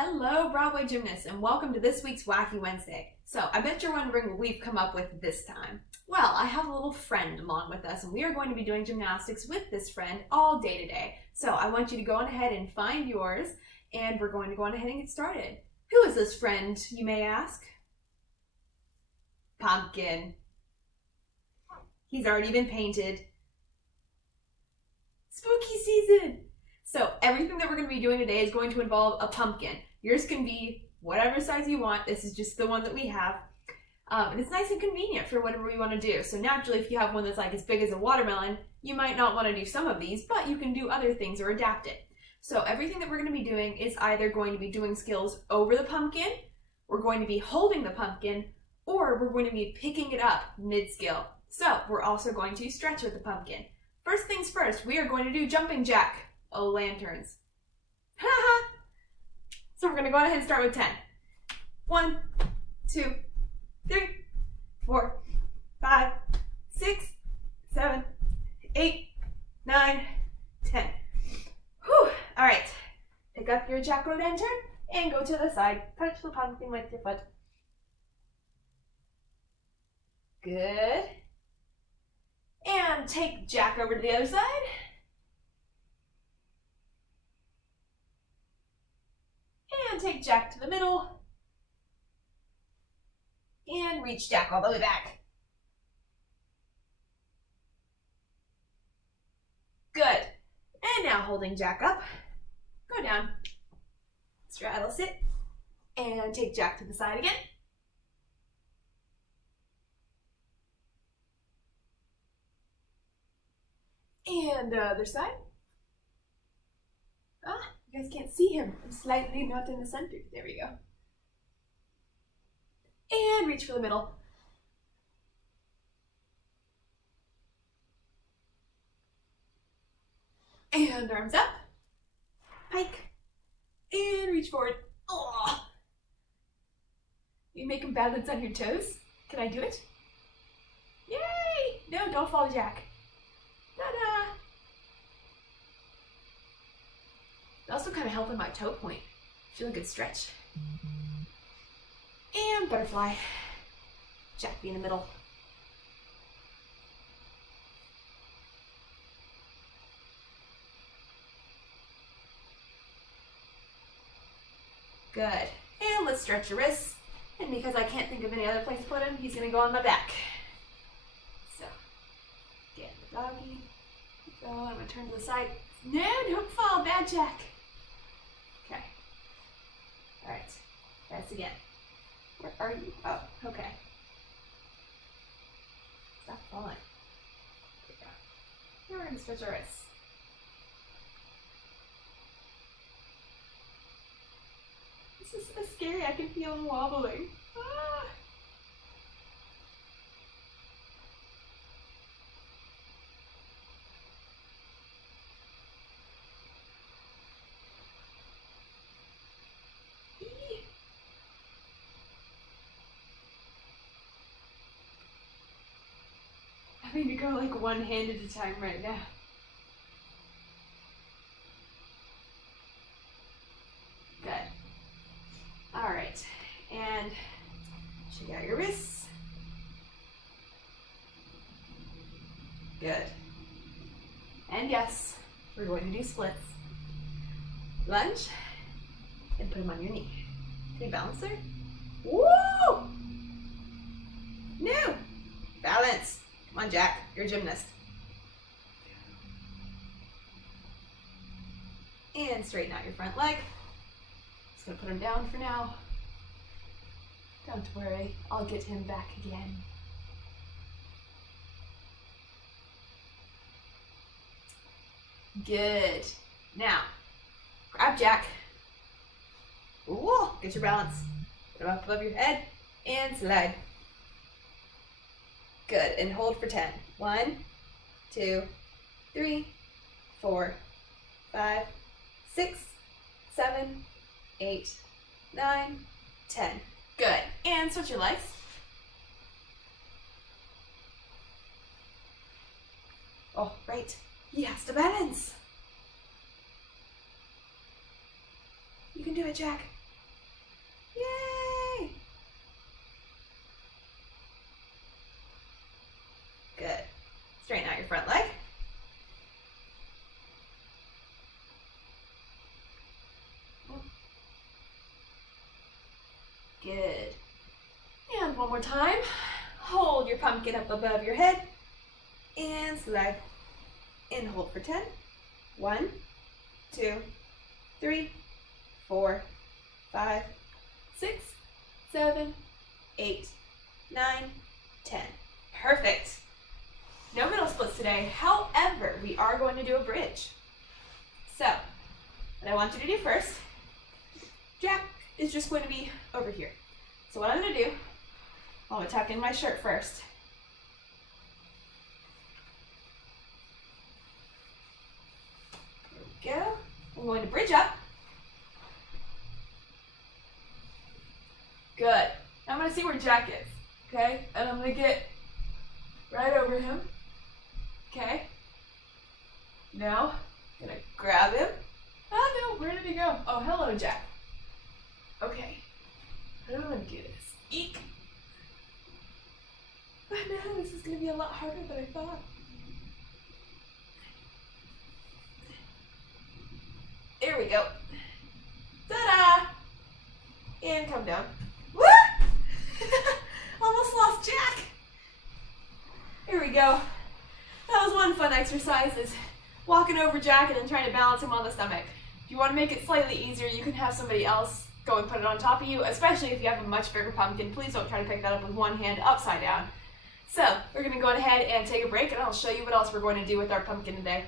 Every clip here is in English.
Hello, Broadway gymnasts, and welcome to this week's Wacky Wednesday. So, I bet you're wondering what we've come up with this time. Well, I have a little friend along with us, and we are going to be doing gymnastics with this friend all day today. So, I want you to go on ahead and find yours, and we're going to go on ahead and get started. Who is this friend, you may ask? Pumpkin. He's already been painted. Spooky season! So, everything that we're going to be doing today is going to involve a pumpkin. Yours can be whatever size you want. This is just the one that we have. And it's nice and convenient for whatever you want to do. So naturally, if you have one that's like as big as a watermelon, you might not want to do some of these, but you can do other things or adapt it. So everything that we're going to be doing is either going to be doing skills over the pumpkin, we're going to be holding the pumpkin, or we're going to be picking it up mid-skill. So we're also going to stretch with the pumpkin. First things first, we are going to do jumping jack. Oh, lanterns. Haha! So we're going to go ahead and start with 10. 1, 2, 3, 4, 5, 6, 7, 8, 9, 10. Whew! All right. Pick up your jack-o'-lantern and go to the side. Touch the pumpkin with your foot. Good. And take Jack over to the other side. And take Jack to the middle. And reach Jack all the way back. Good. And now holding Jack up, go down. Straddle sit. And take Jack to the side again. And the other side. You guys can't see him. I'm slightly not in the center. There we go. And reach for the middle. And arms up. Pike. And reach forward. Oh. You make him balance on your toes? Can I do it? Yay! No, don't fall, Jack. Ta-da! It also kind of helping my toe point. Feel a good stretch. And butterfly. Jack be in the middle. Good. And let's stretch your wrists. And because I can't think of any other place to put him, he's going to go on my back. So, get the doggy. So I'm going to turn to the side. No, don't fall. Bad Jack. Okay. All right. Try again. Where are you? Oh, okay. Stop falling. There we go. Now we're going to stretch our wrists. This is so scary. I can feel him wobbling. Ah. I need to go like one hand at a time right now. Good. All right, and shake out your wrists. Good. And yes, we're going to do splits. Lunge, and put them on your knee. Can you balance there? Woo! No! Balance. Come on, Jack. You're a gymnast. And straighten out your front leg. Just gonna put him down for now. Don't worry, I'll get him back again. Good. Now, grab Jack. Ooh, get your balance. Put him up above your head and slide. Good, and hold for 10. 1, 2, 3, 4, 5, 6, 7, 8, 9, 10. Good, and switch your legs. Oh, right, he has to balance. You can do it, Jack. more time. Hold your pumpkin up above your head and slide and hold for 10. 1, 2, 3, 4, 5, 6, 7, 8, 9, 10. Perfect. No middle splits today. However, we are going to do a bridge. So, what I want you to do first, Jack is just going to be over here. So what I'm going to do, I'm going to tuck in my shirt first. There we go. I'm going to bridge up. Good. Now I'm going to see where Jack is. Okay? And I'm going to get right over him. Okay? Now, I'm going to grab him. Oh no, where did he go? Oh, hello, Jack. Okay. How do I want to do this? Eek. Oh no, this is going to be a lot harder than I thought. There we go. Ta-da! And come down. Woo! Almost lost Jack. Here we go. That was one fun exercise, is walking over Jack and then trying to balance him on the stomach. If you want to make it slightly easier, you can have somebody else go and put it on top of you, especially if you have a much bigger pumpkin. Please don't try to pick that up with one hand upside down. So, we're going to go ahead and take a break, and I'll show you what else we're going to do with our pumpkin today.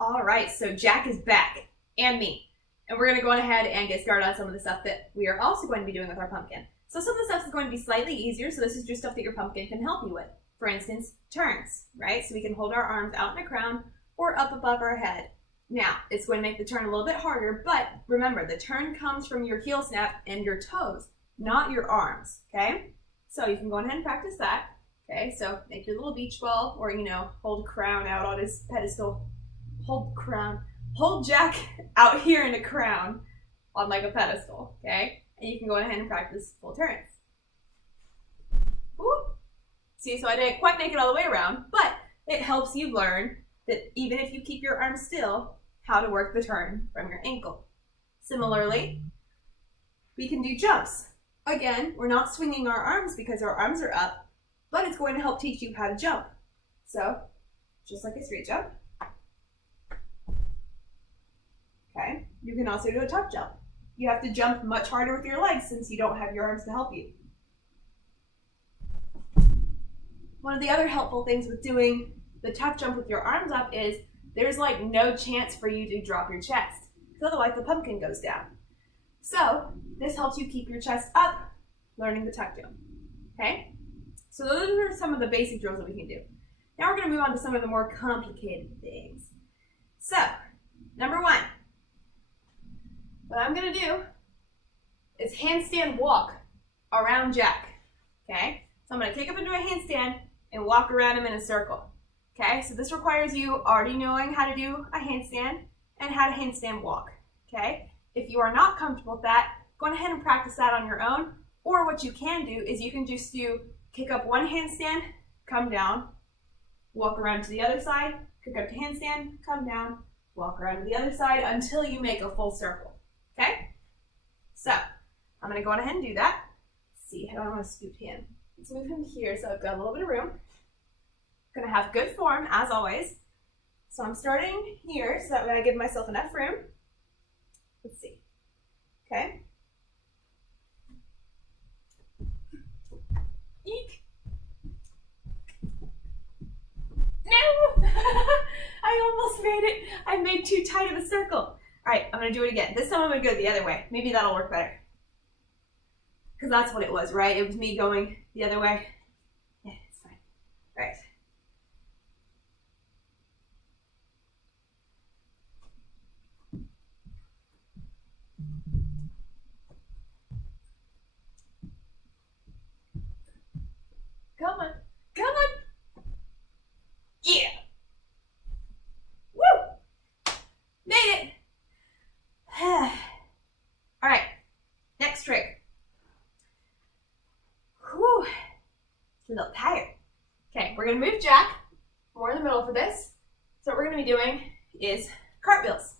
Alright, so Jack is back, and me. And we're going to go ahead and get started on some of the stuff that we are also going to be doing with our pumpkin. So some of the stuff is going to be slightly easier, so this is just stuff that your pumpkin can help you with. For instance, turns, right? So we can hold our arms out in a crown or up above our head. Now, it's going to make the turn a little bit harder, but remember, the turn comes from your heel snap and your toes, not your arms, okay? So you can go ahead and practice that, okay? So make your little beach ball, or, hold crown out on his pedestal. Hold Jack out here in a crown on like a pedestal, okay? And you can go ahead and practice full turns. Woo. See, so I didn't quite make it all the way around, but it helps you learn that even if you keep your arms still, how to work the turn from your ankle. Similarly, we can do jumps. Again, we're not swinging our arms because our arms are up, but it's going to help teach you how to jump. So, just like a straight jump. Okay, you can also do a tuck jump. You have to jump much harder with your legs since you don't have your arms to help you. One of the other helpful things with doing the tuck jump with your arms up is there's like no chance for you to drop your chest, because otherwise the pumpkin goes down. So this helps you keep your chest up, learning the tuck jump. Okay? So those are some of the basic drills that we can do. Now we're going to move on to some of the more complicated things. So, number 1. What I'm going to do is handstand walk around Jack. Okay? So I'm going to kick up into a handstand and walk around him in a circle. Okay? So this requires you already knowing how to do a handstand and how to handstand walk. Okay? If you are not comfortable with that, go ahead and practice that on your own. Or what you can do is you can just do kick up one handstand, come down, walk around to the other side, kick up to handstand, come down, walk around to the other side until you make a full circle. Okay? So, I'm going to go on ahead and do that. Let's see, how do I want to scoot him? Let's move him here so I've got a little bit of room. I'm going to have good form, as always. So I'm starting here so that way I give myself enough room. Let's see. Okay? Eek. No! I almost made it. I made too tight of a circle. All right, I'm going to do it again. This time I'm going to go the other way. Maybe that'll work better. Because that's what it was, right? It was me going the other way. Yeah, it's fine. All right. Come on. Come on. Yeah. Woo! Made it. All right. Next trick. Whew. It's a little tired. Okay, we're going to move Jack more in the middle for this. So what we're going to be doing is cartwheels.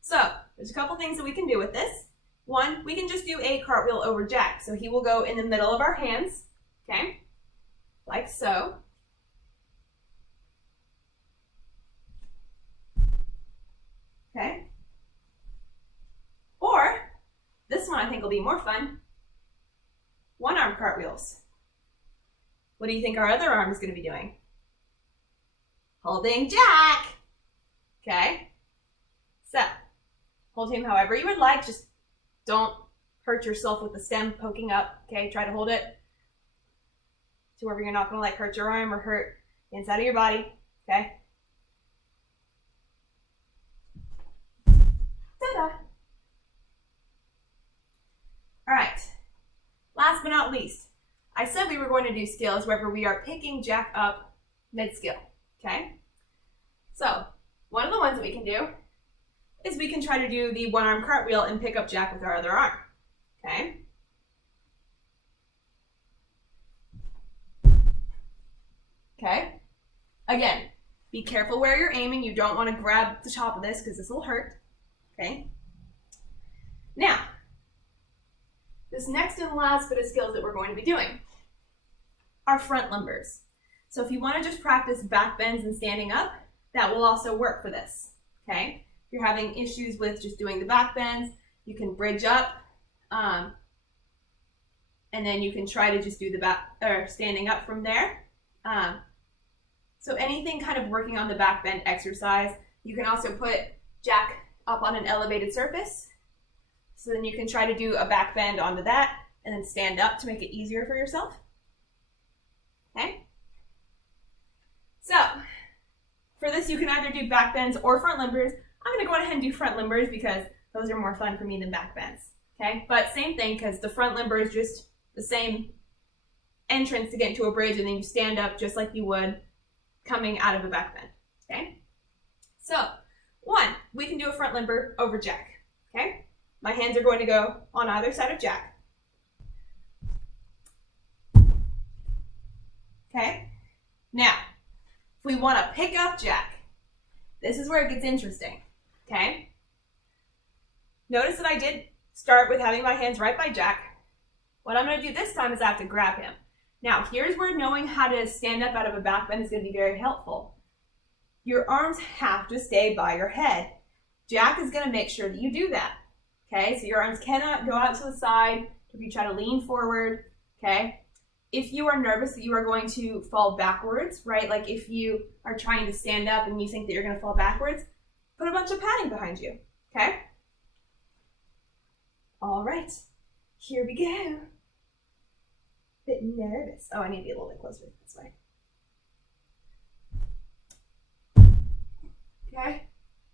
So there's a couple things that we can do with this. One, we can just do a cartwheel over Jack. So he will go in the middle of our hands, okay, like so. Okay. Or, this one I think will be more fun. One arm cartwheels. What do you think our other arm is going to be doing? Holding Jack. Okay. So, hold him however you would like. Just don't hurt yourself with the stem poking up. Okay, try to hold it to wherever you're not going to like hurt your arm or hurt the inside of your body. Okay. Ta-da. All right. Last but not least, I said we were going to do skills wherever we are picking Jack up mid-skill. Okay. So one of the ones that we can do is we can try to do the one arm cartwheel and pick up Jack with our other arm. Okay. Okay. Again, be careful where you're aiming. You don't want to grab the top of this because this will hurt. Okay. Now, this next and last bit of skills that we're going to be doing are front limbers. So if you want to just practice back bends and standing up, that will also work for this. Okay. If you're having issues with just doing the back bends, you can bridge up, and then you can try to just do the back or standing up from there. So anything kind of working on the back bend exercise. You can also put Jack up on an elevated surface. So then you can try to do a back bend onto that and then stand up to make it easier for yourself. Okay. So for this, you can either do back bends or front limbers. I'm going to go ahead and do front limbers because those are more fun for me than back bends. Okay. But same thing, because the front limber is just the same entrance to get into a bridge, and then you stand up just like you would coming out of a back bend. Okay. So one, we can do a front limber over Jack. Okay. My hands are going to go on either side of Jack. Okay. Now, if we want to pick up Jack, this is where it gets interesting. Okay. Notice that I did start with having my hands right by Jack. What I'm going to do this time is I have to grab him. Now, here's where knowing how to stand up out of a back bend is going to be very helpful. Your arms have to stay by your head. Jack is going to make sure that you do that. Okay, so your arms cannot go out to the side if you try to lean forward. Okay, if you are nervous that you are going to fall backwards, right? Like if you are trying to stand up and you think that you're going to fall backwards, put a bunch of padding behind you. Okay, all right, here we go. Bit nervous. Oh, I need to be a little bit closer this way. Okay,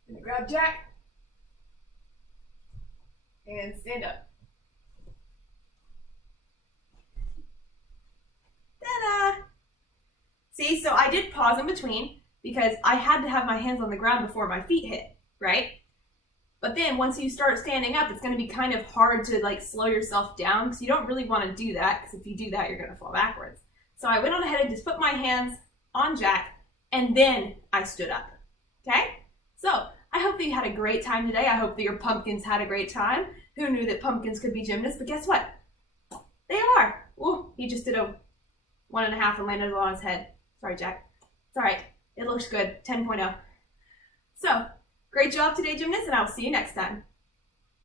I'm gonna grab Jack and stand up. Ta-da! See, so I did pause in between because I had to have my hands on the ground before my feet hit, right? But then once you start standing up, it's going to be kind of hard to like slow yourself down because you don't really want to do that, because if you do that, you're going to fall backwards. So I went on ahead and just put my hands on Jack, and then I stood up. Okay? So I hope that you had a great time today. I hope that your pumpkins had a great time. Who knew that pumpkins could be gymnasts? But guess what? They are. Ooh, he just did a 1.5 and landed on his head. Sorry, Jack. It's all right. It looks good. 10.0. So, great job today, gymnasts, and I'll see you next time.